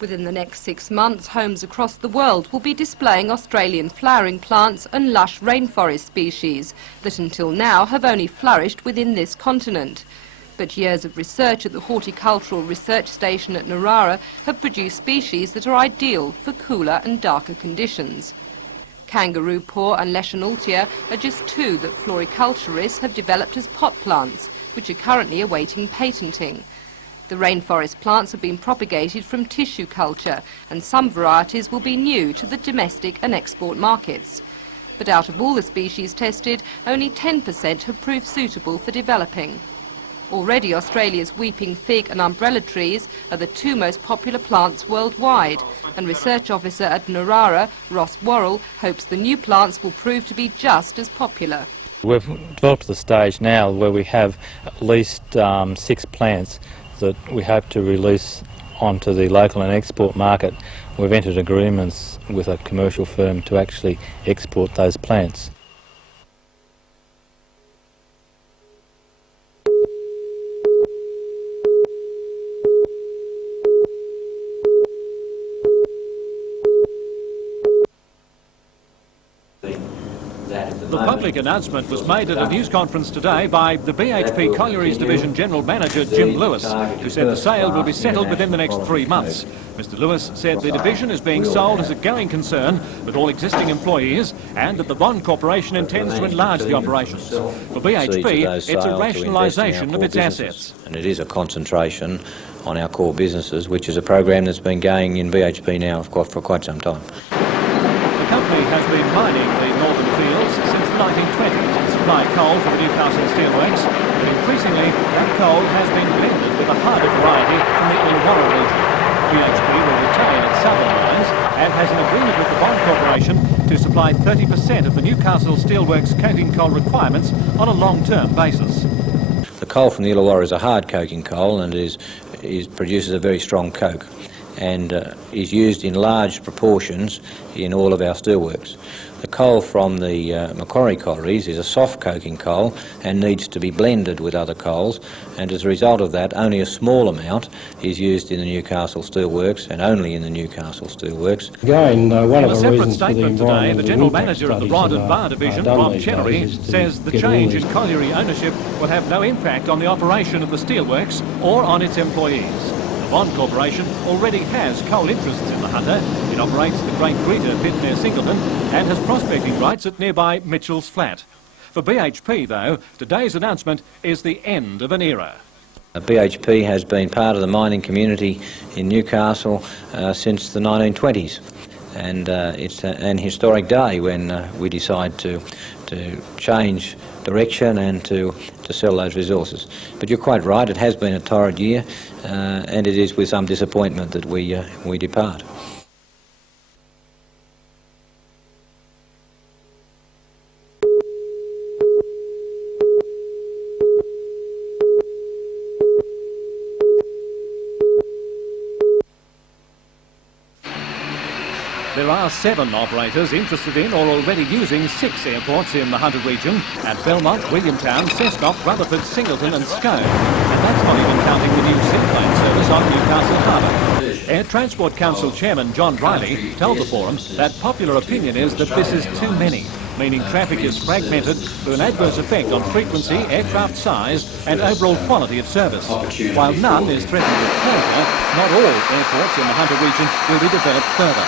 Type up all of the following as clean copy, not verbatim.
Within the next 6 months, homes across the world will be displaying Australian flowering plants and lush rainforest species that until now have only flourished within this continent. But years of research at the Horticultural Research Station at Narara have produced species that are ideal for cooler and darker conditions. Kangaroo paw and Leschenoltia are just two that floriculturists have developed as pot plants, which are currently awaiting patenting. The rainforest plants have been propagated from tissue culture, and some varieties will be new to the domestic and export markets. But out of all the species tested, only 10% have proved suitable for developing. Already Australia's weeping fig and umbrella trees are the two most popular plants worldwide, and research officer at Narara, Ross Worrell, hopes the new plants will prove to be just as popular. We've developed the stage now where we have at least 6 plants that we hope to release onto the local and export market. We've entered agreements with a commercial firm to actually export those plants. The public announcement was made at a news conference today by the BHP Collieries Division General Manager Jim Lewis, who said the sale will be settled within the next 3 months. Mr Lewis said the division is being sold as a going concern with all existing employees and that the Bond Corporation intends to enlarge the operations. For BHP, it's a rationalisation of its assets. And it is a concentration on our core businesses, which is a program that's been going in BHP now for quite some time. The company has been mining the northern fields since the 1920s to supply coal for the Newcastle Steelworks, but increasingly that coal has been blended with a harder variety from the Illawarra region. BHP will retain its southern mines and has an agreement with the Bond Corporation to supply 30% of the Newcastle Steelworks coking coal requirements on a long-term basis. The coal from the Illawarra is a hard coking coal and produces a very strong coke, and is used in large proportions in all of our steelworks. The coal from the Macquarie collieries is a soft coking coal and needs to be blended with other coals, and as a result of that only a small amount is used in the Newcastle Steelworks, and only in the Newcastle Steelworks. Again, one in of a the separate reasons statement for the today, the General Manager of the Rod and Bar Division, Rob Chenery, says the change in colliery ownership will have no impact on the operation of the steelworks or on its employees. The Bond Corporation already has coal interests in the Hunter. It operates the Great Greeter pit near Singleton and has prospecting rights at nearby Mitchell's Flat. For BHP, though, today's announcement is the end of an era. BHP has been part of the mining community in Newcastle since the 1920s, and it's an historic day when we decide to change direction and to sell those resources. But you're quite right, it has been a torrid year, and it is with some disappointment that we depart. There are 7 operators interested in or already using 6 airports in the Hunter region at Belmont, Williamtown, Cessnock, Rutherford, Singleton and Scone. And that's not even counting the new seaplane service on Newcastle Harbour. Air Transport Council Chairman John Riley told the forum that popular opinion is that this is too many, meaning traffic is fragmented with an adverse effect on frequency, aircraft size and overall quality of service. While none is threatened with closure, not all airports in the Hunter region will be developed further.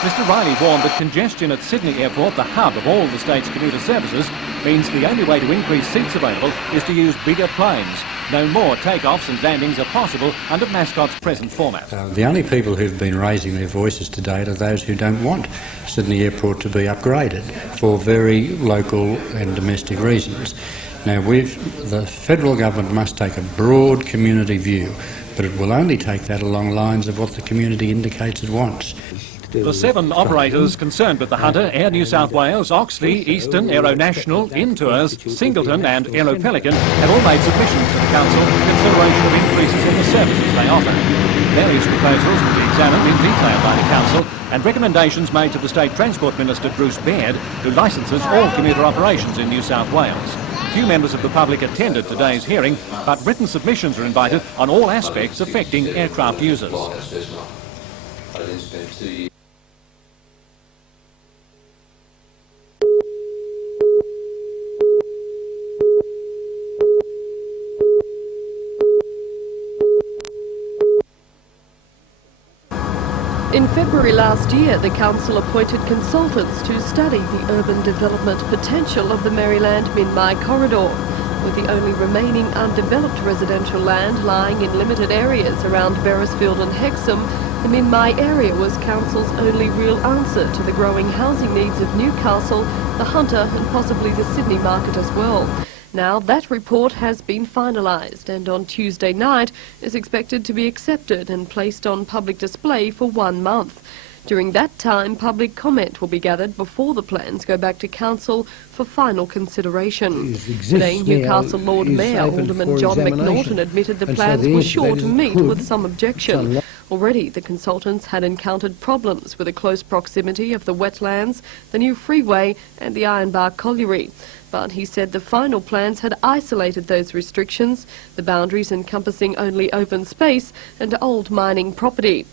Mr Riley warned that congestion at Sydney Airport, the hub of all the state's commuter services, means the only way to increase seats available is to use bigger planes. No more takeoffs and landings are possible under Mascot's present format. The only people who've been raising their voices to date are those who don't want Sydney Airport to be upgraded for very local and domestic reasons. Now, the federal government must take a broad community view, but it will only take that along lines of what the community indicates it wants. The 7 operators concerned with the Hunter, Air New South Wales, Oxley, Eastern, Aero National, Intours, Singleton and Aero Pelican have all made submissions to the Council for consideration of increases in the services they offer. Various proposals will be examined in detail by the Council and recommendations made to the State Transport Minister Bruce Baird, who licenses all commuter operations in New South Wales. Few members of the public attended today's hearing, but written submissions are invited on all aspects affecting aircraft users. I then spent 2 years. In February last year, the council appointed consultants to study the urban development potential of the Maryland Minmi corridor. With the only remaining undeveloped residential land lying in limited areas around Beresfield and Hexham, the Minmi area was council's only real answer to the growing housing needs of Newcastle, the Hunter and possibly the Sydney market as well. Now that report has been finalised and on Tuesday night is expected to be accepted and placed on public display for 1 month. During that time, public comment will be gathered before the plans go back to council for final consideration. Today, Newcastle Lord Mayor Alderman John McNaughton admitted the plans were sure to meet with some objection. Already, the consultants had encountered problems with the close proximity of the wetlands, the new freeway and the Ironbark Colliery. But he said the final plans had isolated those restrictions, the boundaries encompassing only open space and old mining property.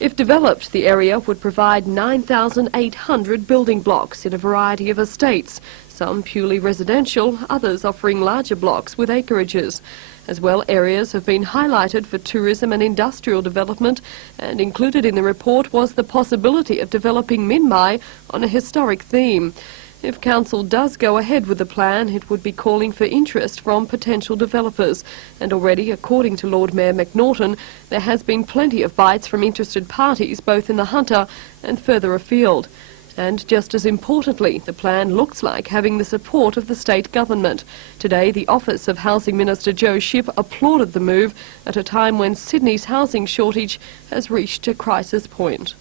If developed, the area would provide 9,800 building blocks in a variety of estates, some purely residential, others offering larger blocks with acreages. As well, areas have been highlighted for tourism and industrial development, and included in the report was the possibility of developing Minmi on a historic theme. If council does go ahead with the plan, it would be calling for interest from potential developers. And already, according to Lord Mayor McNaughton, there has been plenty of bites from interested parties, both in the Hunter and further afield. And just as importantly, the plan looks like having the support of the state government. Today, the office of Housing Minister Joe Shipp applauded the move at a time when Sydney's housing shortage has reached a crisis point.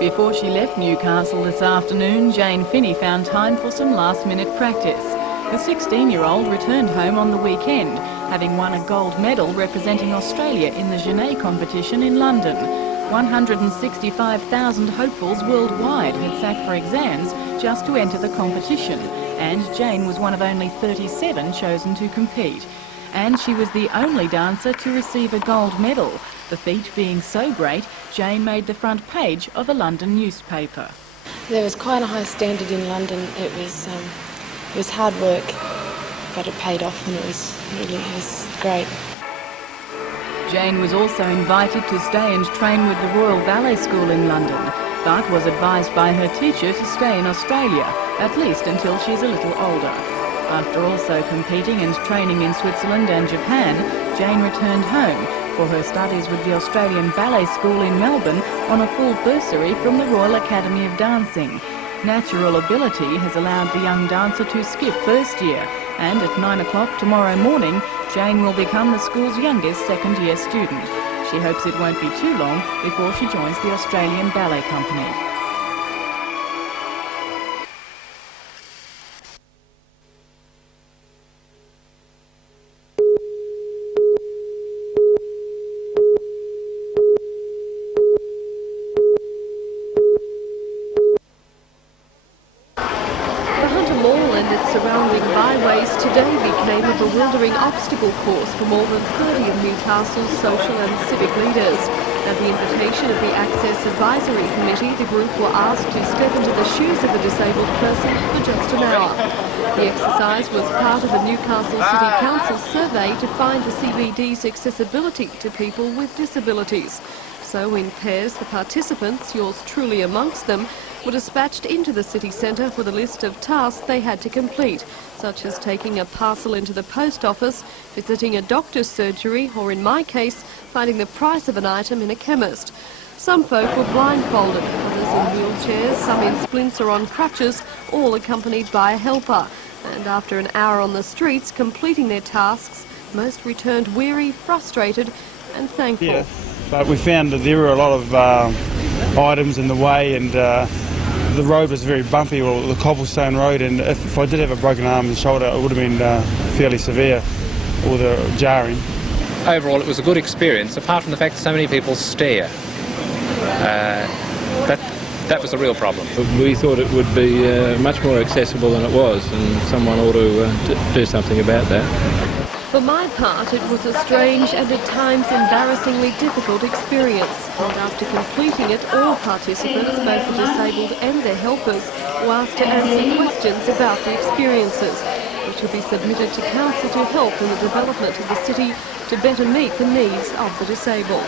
Before she left Newcastle this afternoon, Jane Finney found time for some last-minute practice. The 16-year-old returned home on the weekend, having won a gold medal representing Australia in the Genet competition in London. 165,000 hopefuls worldwide had sat for exams just to enter the competition, and Jane was one of only 37 chosen to compete. And she was the only dancer to receive a gold medal. The feat being so great, Jane made the front page of a London newspaper. There was quite a high standard in London. It was hard work, but it paid off, and it was great. Jane was also invited to stay and train with the Royal Ballet School in London, but was advised by her teacher to stay in Australia, at least until she's a little older. After also competing and training in Switzerland and Japan, Jane returned home for her studies with the Australian Ballet School in Melbourne on a full bursary from the Royal Academy of Dancing. Natural ability has allowed the young dancer to skip first year, and at 9 o'clock tomorrow morning, Jane will become the school's youngest second-year student. She hopes it won't be too long before she joins the Australian Ballet Company. Surrounding byways today became a bewildering obstacle course for more than 30 of Newcastle's social and civic leaders. At the invitation of the Access Advisory Committee, the group were asked to step into the shoes of a disabled person for just an hour. The exercise was part of the Newcastle City Council survey to find the CBD's accessibility to people with disabilities. So in pairs, the participants, yours truly amongst them, were dispatched into the city centre with a list of tasks they had to complete, such as taking a parcel into the post office, visiting a doctor's surgery, or in my case, finding the price of an item in a chemist. Some folk were blindfolded, others in wheelchairs, some in splints or on crutches, all accompanied by a helper. And after an hour on the streets completing their tasks, most returned weary, frustrated and thankful. Yeah, but we found that there were a lot of items in the way, and the road was very bumpy, or the cobblestone road, and if I did have a broken arm and shoulder, it would have been fairly severe, or the jarring. Overall, it was a good experience, apart from the fact that so many people stare. That That was the real problem. We thought it would be much more accessible than it was, and someone ought to do something about that. For my part, it was a strange and at times embarrassingly difficult experience. And after completing it, all participants, both the disabled and their helpers, were asked to answer questions about the experiences, which will be submitted to Council to help in the development of the city to better meet the needs of the disabled.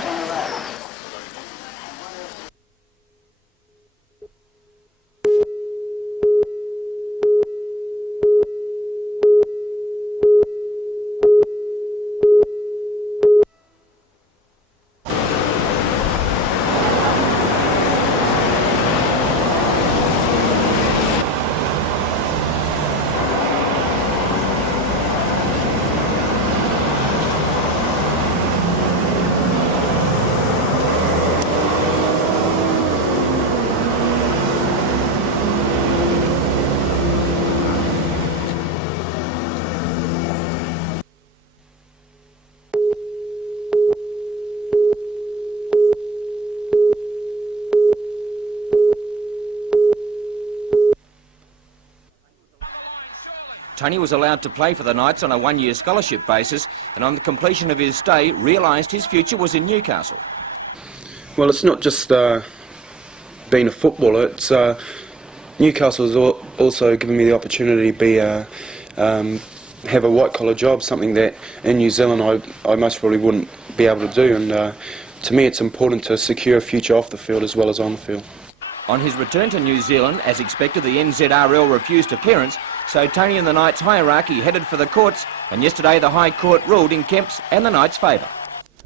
Tony was allowed to play for the Knights on a one-year scholarship basis, and on the completion of his stay realised his future was in Newcastle. Well, it's not just being a footballer, it's Newcastle has also given me the opportunity to have a white-collar job, something that in New Zealand I most probably wouldn't be able to do, and to me it's important to secure a future off the field as well as on the field. On his return to New Zealand, as expected, the NZRL refused appearance, so Tony and the Knights hierarchy headed for the courts, and yesterday the High Court ruled in Kemp's and the Knights' favour.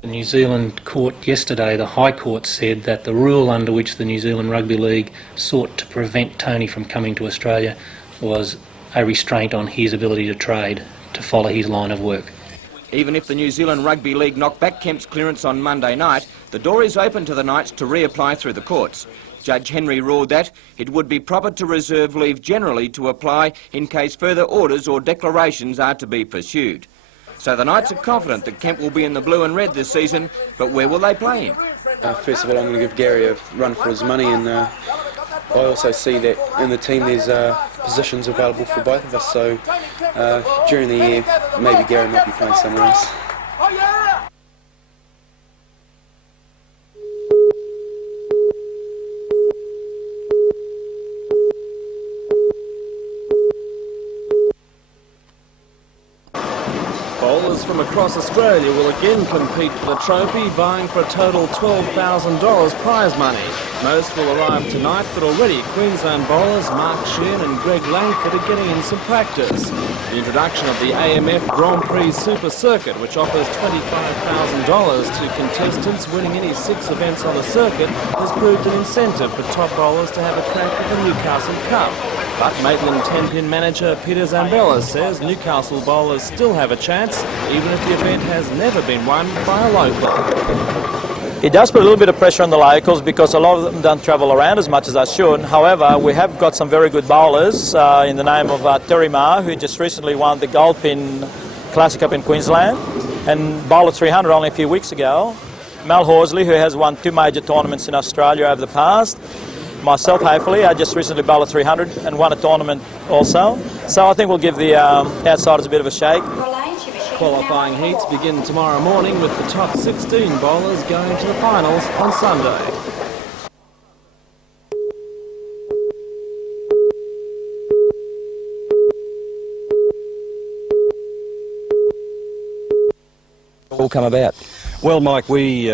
The New Zealand court yesterday, the High Court, said that the rule under which the New Zealand Rugby League sought to prevent Tony from coming to Australia was a restraint on his ability to trade, to follow his line of work. Even if the New Zealand Rugby League knocked back Kemp's clearance on Monday night, the door is open to the Knights to reapply through the courts. Judge Henry ruled that it would be proper to reserve leave generally to apply in case further orders or declarations are to be pursued. So the Knights are confident that Kemp will be in the blue and red this season, but where will they play him? First of all, I'm going to give Gary a run for his money, and I also see that in the team there's positions available for both of us, so during the year maybe Gary might be playing somewhere else. Bowlers from across Australia will again compete for the trophy, vying for a total $12,000 prize money. Most will arrive tonight, but already Queensland bowlers Mark Sheehan and Greg Langford are getting in some practice. The introduction of the AMF Grand Prix Super Circuit, which offers $25,000 to contestants winning any 6 events on the circuit, has proved an incentive for top bowlers to have a crack at the Newcastle Cup. But Maitland 10-pin manager Peter Zambella says Newcastle bowlers still have a chance, even if the event has never been won by a local. It does put a little bit of pressure on the locals because a lot of them don't travel around as much as they should. However, we have got some very good bowlers in the name of Terry Ma, who just recently won the Gold Pin Classic Cup in Queensland and bowled at 300 only a few weeks ago. Mel Horsley, who has won 2 major tournaments in Australia over the past. Myself, hopefully, I just recently bowled at 300 and won a tournament also. So I think we'll give the outsiders a bit of a shake. Qualifying heats begin tomorrow morning with the top 16 bowlers going to the finals on Sunday. All come about? Well, Mike, we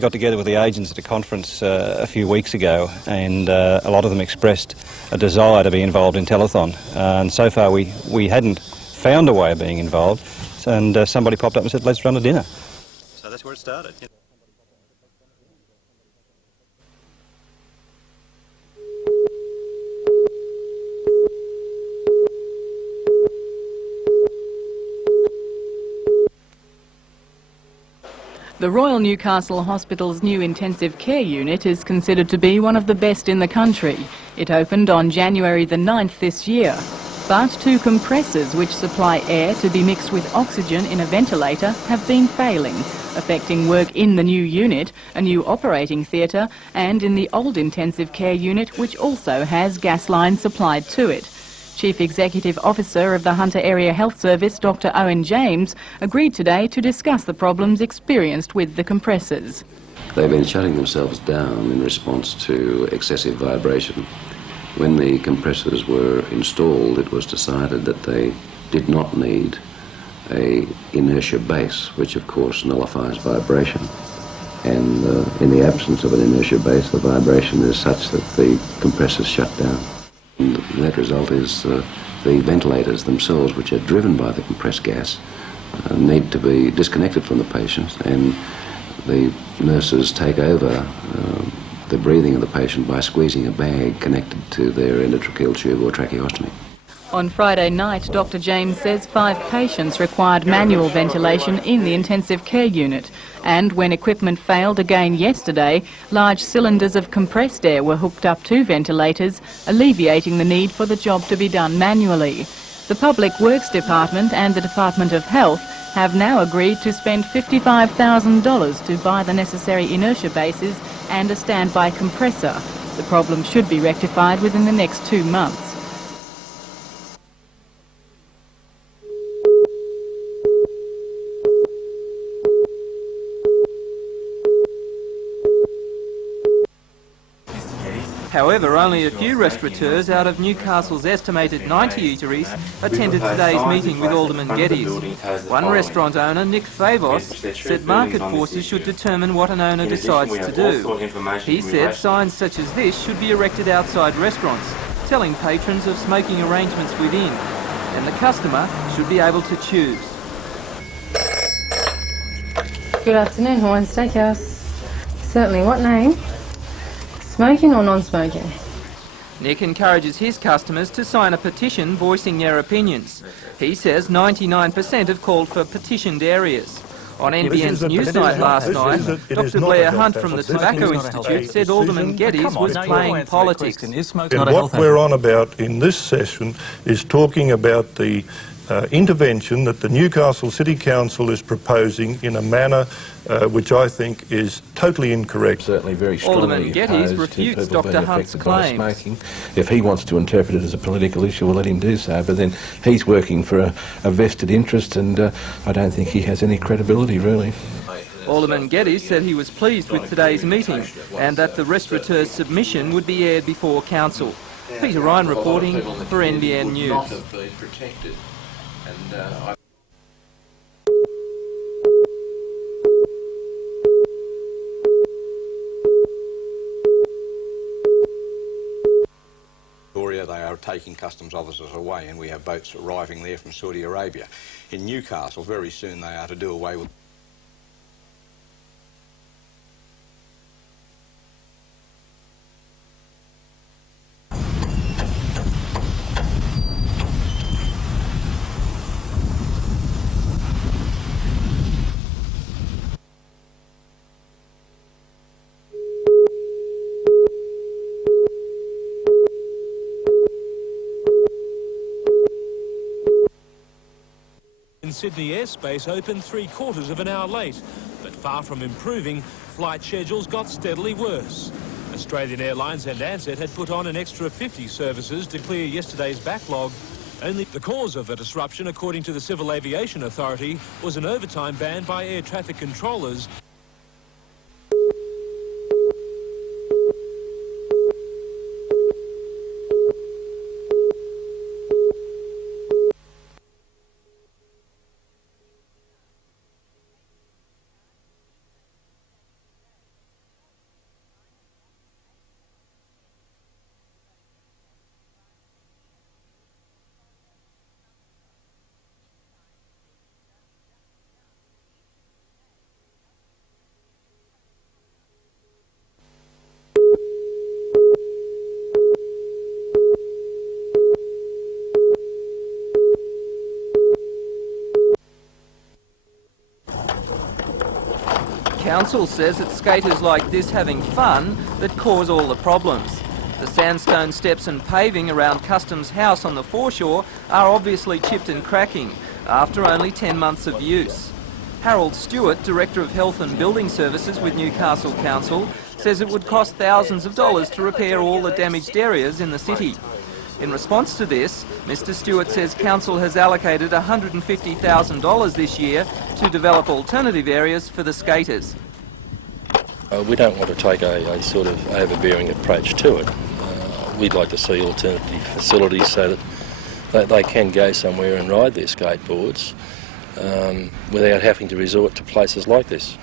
got together with the agents at a conference a few weeks ago, and a lot of them expressed a desire to be involved in telethon. And so far we hadn't found a way of being involved, and somebody popped up and said, let's run a dinner. So that's where it started. The Royal Newcastle Hospital's new intensive care unit is considered to be one of the best in the country. It opened on January the 9th this year. But 2 compressors which supply air to be mixed with oxygen in a ventilator have been failing, affecting work in the new unit, a new operating theatre, and in the old intensive care unit, which also has gas lines supplied to it. Chief Executive Officer of the Hunter Area Health Service, Dr Owen James, agreed today to discuss the problems experienced with the compressors. They've been shutting themselves down in response to excessive vibration. When the compressors were installed, it was decided that they did not need an inertia base, which of course nullifies vibration. And in the absence of an inertia base, the vibration is such that the compressors shut down. And the net result is the ventilators themselves, which are driven by the compressed gas, need to be disconnected from the patient, and the nurses take over the breathing of the patient by squeezing a bag connected to their endotracheal tube or tracheostomy. On Friday night, Dr James says 5 patients required manual ventilation in the intensive care unit, and when equipment failed again yesterday, large cylinders of compressed air were hooked up to ventilators, alleviating the need for the job to be done manually. The Public Works Department and the Department of Health have now agreed to spend $55,000 to buy the necessary inertia bases and a standby compressor. The problem should be rectified within the next 2 months. However, only a few restaurateurs out of Newcastle's estimated 90 eateries attended today's meeting with Alderman Geddes. One restaurant owner, Nick Favos, said market forces should determine what an owner decides to do. He said signs such as this should be erected outside restaurants, telling patrons of smoking arrangements within, and the customer should be able to choose. Good afternoon, Hawaiian Steakhouse. Certainly, what name? Smoking or non-smoking? Nick encourages his customers to sign a petition voicing their opinions. He says 99% have called for petitioned areas. On NBN's Newsnight last night, Dr Blair Hunt from the Tobacco Institute said Alderman Geddes was playing politics. And what we're on about in this session is talking about the intervention that the Newcastle City Council is proposing in a manner which I think is totally incorrect. Certainly very strongly Alderman Geddes refutes Dr Hunt's claims. Smoking. If he wants to interpret it as a political issue, we'll let him do so, but then he's working for a vested interest, and I don't think he has any credibility, really. Alderman Geddes said he was pleased with today's meeting and that the restaurateur's submission would be aired before Council. Peter Ryan reporting for NBN News. They are taking customs officers away, and we have boats arriving there from Saudi Arabia. In Newcastle, very soon they are to do away with Sydney airspace opened 3/4 of an hour late, but far from improving, flight schedules got steadily worse. Australian Airlines and Ansett had put on an extra 50 services to clear yesterday's backlog. Only the cause of the disruption, according to the Civil Aviation Authority, was an overtime ban by air traffic controllers. Council says it's skaters like this having fun that cause all the problems. The sandstone steps and paving around Customs House on the foreshore are obviously chipped and cracking after only 10 months of use. Harold Stewart, Director of Health and Building Services with Newcastle Council, says it would cost thousands of dollars to repair all the damaged areas in the city. In response to this, Mr Stewart says Council has allocated $150,000 this year to develop alternative areas for the skaters. We don't want to take a sort of overbearing approach to it. We'd like to see alternative facilities so that they can go somewhere and ride their skateboards without having to resort to places like this.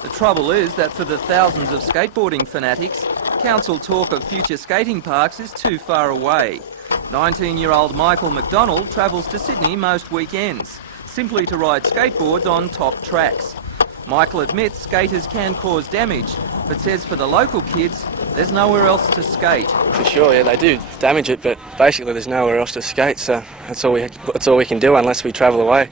The trouble is that for the thousands of skateboarding fanatics, Council talk of future skating parks is too far away. 19-year-old Michael McDonald travels to Sydney most weekends, simply to ride skateboards on top tracks. Michael admits skaters can cause damage, but says for the local kids, there's nowhere else to skate. For sure, yeah, they do damage it, but basically there's nowhere else to skate, so that's all we can do unless we travel away.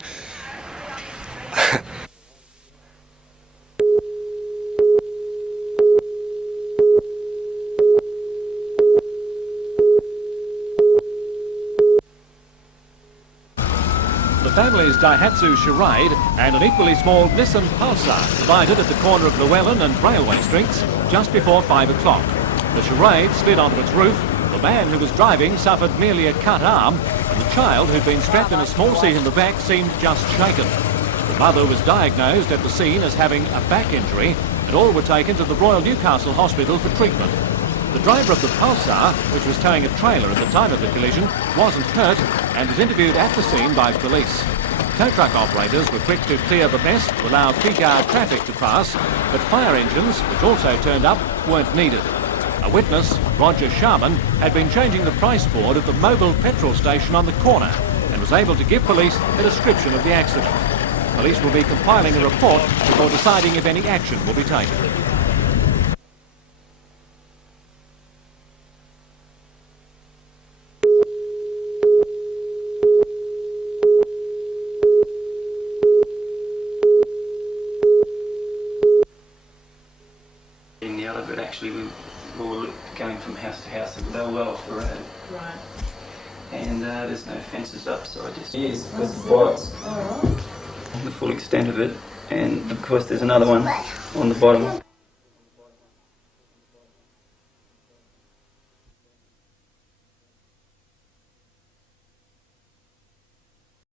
The family's Daihatsu Charade and an equally small Nissan Pulsar collided at the corner of Llewellyn and Railway Streets just before 5 o'clock. The Charade slid onto its roof, the man who was driving suffered merely a cut arm, and the child who'd been strapped in a small seat in the back seemed just shaken. The mother was diagnosed at the scene as having a back injury, and all were taken to the Royal Newcastle Hospital for treatment. The driver of the Pulsar, which was towing a trailer at the time of the collision, wasn't hurt and was interviewed at the scene by police. Tow truck operators were quick to clear the mess to allow P-guard traffic to pass, but fire engines, which also turned up, weren't needed. A witness, Roger Sharman, had been changing the price board at the mobile petrol station on the corner and was able to give police a description of the accident. Police will be compiling a report before deciding if any action will be taken. But actually we were going from house to house and they were well off the road. Right. And there's no fences up, so I just used the full extent of it, and of course there's another one on the bottom.